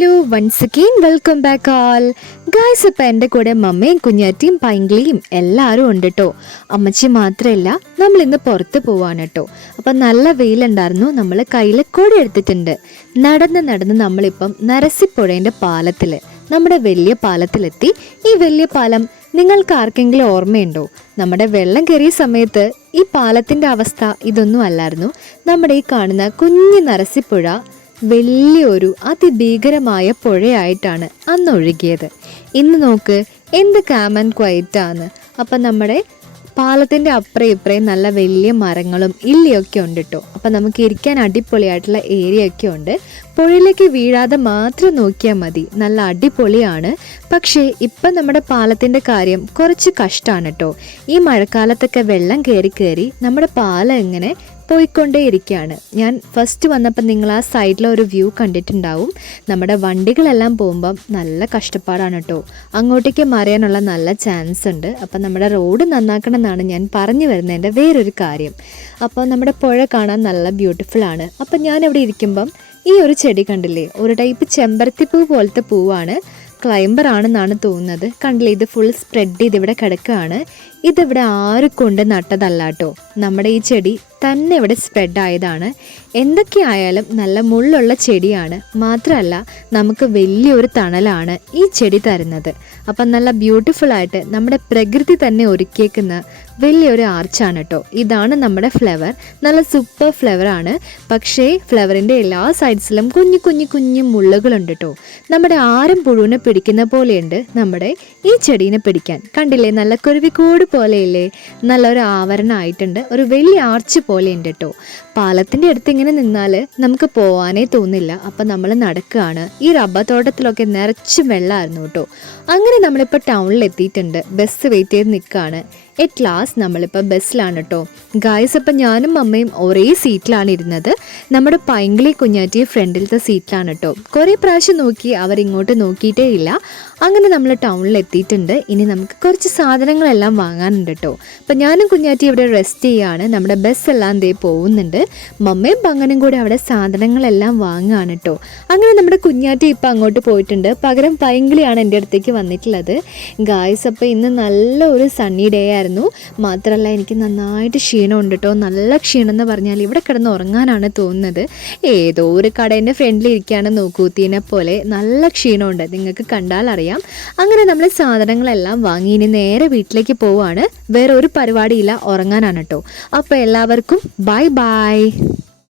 Hello once again welcome back all guys. ഇപ്പം എൻ്റെ കൂടെ മമ്മയും കുഞ്ഞാറ്റിയും പൈങ്കിളിയും എല്ലാവരും ഉണ്ട് കേട്ടോ. അമ്മച്ചി മാത്രമല്ല, നമ്മൾ ഇന്ന് പുറത്ത് പോവാണ് കേട്ടോ. അപ്പം നല്ല വെയിലുണ്ടായിരുന്നു. നമ്മൾ കയ്യിൽ കൂടെ എടുത്തിട്ടുണ്ട്. നടന്ന് നമ്മളിപ്പം നരസിപ്പുഴേൻ്റെ പാലത്തിൽ, നമ്മുടെ വലിയ പാലത്തിലെത്തി. ഈ വലിയ പാലം നിങ്ങൾക്ക് ആർക്കെങ്കിലും ഓർമ്മയുണ്ടോ? നമ്മുടെ വെള്ളം കയറിയ സമയത്ത് ഈ പാലത്തിൻ്റെ അവസ്ഥ ഇതൊന്നും അല്ലായിരുന്നു. നമ്മുടെ ഈ കാണുന്ന കുഞ്ഞു നരസിപ്പുഴ വലിയൊരു അതിഭീകരമായ പുഴയായിട്ടാണ് അന്ന് ഒഴുകിയത്. ഇന്ന് നോക്ക് എന്ത് കാം ആൻഡ് ക്വയറ്റാണ്. അപ്പം നമ്മുടെ പാലത്തിൻ്റെ അപ്പുറം ഇപ്പുറയും നല്ല വലിയ മരങ്ങളും ഇല്ലയൊക്കെ ഉണ്ട് കേട്ടോ. അപ്പം നമുക്ക് ഇരിക്കാൻ അടിപൊളിയായിട്ടുള്ള ഏരിയ ഒക്കെ ഉണ്ട്. പുഴയിലേക്ക് വീഴാതെ മാത്രം നോക്കിയാൽ മതി, നല്ല അടിപൊളിയാണ്. പക്ഷേ ഇപ്പം നമ്മുടെ പാലത്തിൻ്റെ കാര്യം കുറച്ച് കഷ്ടമാണ് കേട്ടോ. ഈ മഴക്കാലത്തൊക്കെ വെള്ളം കയറി നമ്മുടെ പാലം ഇങ്ങനെ പോയിക്കൊണ്ടേയിരിക്കുകയാണ്. ഞാൻ ഫസ്റ്റ് വന്നപ്പോൾ നിങ്ങൾ ആ സൈഡിലെ ഒരു വ്യൂ കണ്ടിട്ടുണ്ടാവും. നമ്മുടെ വണ്ടികളെല്ലാം പോകുമ്പം നല്ല കഷ്ടപ്പാടാണ് കേട്ടോ. അങ്ങോട്ടേക്ക് മറിയാനുള്ള നല്ല ചാൻസ് ഉണ്ട്. അപ്പം നമ്മുടെ റോഡ് നന്നാക്കണം എന്നാണ് ഞാൻ പറഞ്ഞു വരുന്നതിൻ്റെ വേറൊരു കാര്യം. അപ്പോൾ നമ്മുടെ പുഴ കാണാൻ നല്ല ബ്യൂട്ടിഫുൾ ആണ്. അപ്പം ഞാനിവിടെ ഇരിക്കുമ്പം ഈ ഒരു ചെടി കണ്ടില്ലേ, ഒരു ടൈപ്പ് ചെമ്പരത്തിപ്പൂ പോലത്തെ പൂവാണ്. ക്ലൈംബർ ആണെന്നാണ് തോന്നുന്നത്. കണ്ടില്ലേ, ഇത് ഫുൾ സ്പ്രെഡ് ചെയ്ത് ഇവിടെ കിടക്കുകയാണ്. ഇതിവിടെ ആരും കൊണ്ട് നട്ടതല്ല കേട്ടോ. നമ്മുടെ ഈ ചെടി തന്നെ ഇവിടെ സ്പ്രെഡ് ആയതാണ്. എന്തൊക്കെയായാലും നല്ല മുള്ളുള്ള ചെടിയാണ്. മാത്രമല്ല നമുക്ക് വലിയൊരു തണലാണ് ഈ ചെടി തരുന്നത്. അപ്പം നല്ല ബ്യൂട്ടിഫുൾ ആയിട്ട് നമ്മുടെ പ്രകൃതി തന്നെ ഒരുക്കിയേക്കുന്ന വലിയൊരു ആർച്ചാണ് കേട്ടോ. ഇതാണ് നമ്മുടെ ഫ്ലവർ. നല്ല സൂപ്പർ ഫ്ലവറാണ്. പക്ഷേ ഫ്ലവറിൻ്റെ എല്ലാ സൈഡ്സിലും കുഞ്ഞു മുള്ളുകളുണ്ട് കേട്ടോ. നമ്മുടെ ആരം പുഴുവിനെ പിടിക്കുന്ന പോലെയുണ്ട് നമ്മുടെ ഈ ചെടീനെ പിടിക്കാൻ. കണ്ടില്ലേ, നല്ല കുരുവിക്കൂട് പോലെയില്ലേ, നല്ലൊരു ആവരണമായിട്ടുണ്ട്. ഒരു വലിയ ആർച്ച് പോലെയുണ്ട് കേട്ടോ. പാലത്തിൻ്റെ അടുത്ത് ഇങ്ങനെ നിന്നാൽ നമുക്ക് പോകാനേ തോന്നില്ല. അപ്പം നമ്മൾ നടക്കുകയാണ്. ഈ റബ്ബർ തോട്ടത്തിലൊക്കെ നിറച്ച് വെള്ളമായിരുന്നു കേട്ടോ. അങ്ങനെ നമ്മളിപ്പോൾ ടൗണിൽ എത്തിയിട്ടുണ്ട്. ബസ് വെയിറ്റ് ചെയ്ത് നിൽക്കുകയാണ്. അറ്റ് ലാസ്റ്റ് നമ്മളിപ്പോൾ ബസ്സിലാണ് കേട്ടോ. ഗായ്സ്, അപ്പം ഞാനും അമ്മയും ഒരേ സീറ്റിലാണ് ഇരുന്നത്. നമ്മുടെ പൈങ്കിളി കുഞ്ഞാറ്റി ഫ്രണ്ടിലത്തെ സീറ്റിലാണ് കേട്ടോ. കുറേ പ്രാവശ്യം നോക്കി, അവരിങ്ങോട്ട് നോക്കിയിട്ടേ ഇല്ല. അങ്ങനെ നമ്മൾ ടൗണിൽ എത്തിയിട്ടുണ്ട്. ഇനി നമുക്ക് കുറച്ച് സാധനങ്ങളെല്ലാം വാങ്ങാനുണ്ട് കേട്ടോ. അപ്പം ഞാനും കുഞ്ഞാറ്റി ഇവിടെ റെസ്റ്റ് ചെയ്യുകയാണ്. നമ്മുടെ ബസ്സെല്ലാം ദേ പോകുന്നുണ്ട്. മമ്മയും പങ്ങനും കൂടെ അവിടെ സാധനങ്ങളെല്ലാം വാങ്ങുകയാണ് കേട്ടോ. അങ്ങനെ നമ്മുടെ കുഞ്ഞാറ്റി ഇപ്പം അങ്ങോട്ട് പോയിട്ടുണ്ട്. പകരം പൈങ്കിളിയാണ് എൻ്റെ അടുത്തേക്ക് വന്നിട്ടുള്ളത്. ഗായ്സ്, അപ്പോൾ ഇന്ന് നല്ല ഒരു സണ്ണി ഡേ ആയിരുന്നു. മാത്രമല്ല എനിക്ക് നന്നായിട്ട് ക്ഷീണമുണ്ട് കേട്ടോ. നല്ല ക്ഷീണം എന്ന് പറഞ്ഞാൽ ഇവിടെ കിടന്ന് ഉറങ്ങാനാണ് തോന്നുന്നത്. ഏതോ ഒരു കടേൻ്റെ ഫ്രണ്ടിൽ ഇരിക്കുകയാണ് നോക്കൂത്തീനെ പോലെ. നല്ല ക്ഷീണമുണ്ട്, നിങ്ങൾക്ക് കണ്ടാൽ അറിയാം. അങ്ങനെ നമ്മൾ സാധനങ്ങളെല്ലാം വാങ്ങി ഇനി നേരെ വീട്ടിലേക്ക് പോവുകയാണ്. വേറെ ഒരു പരിപാടിയില്ല, ഉറങ്ങാനാണ് കേട്ടോ. അപ്പോൾ എല്ലാവർക്കും ബൈ ബൈ.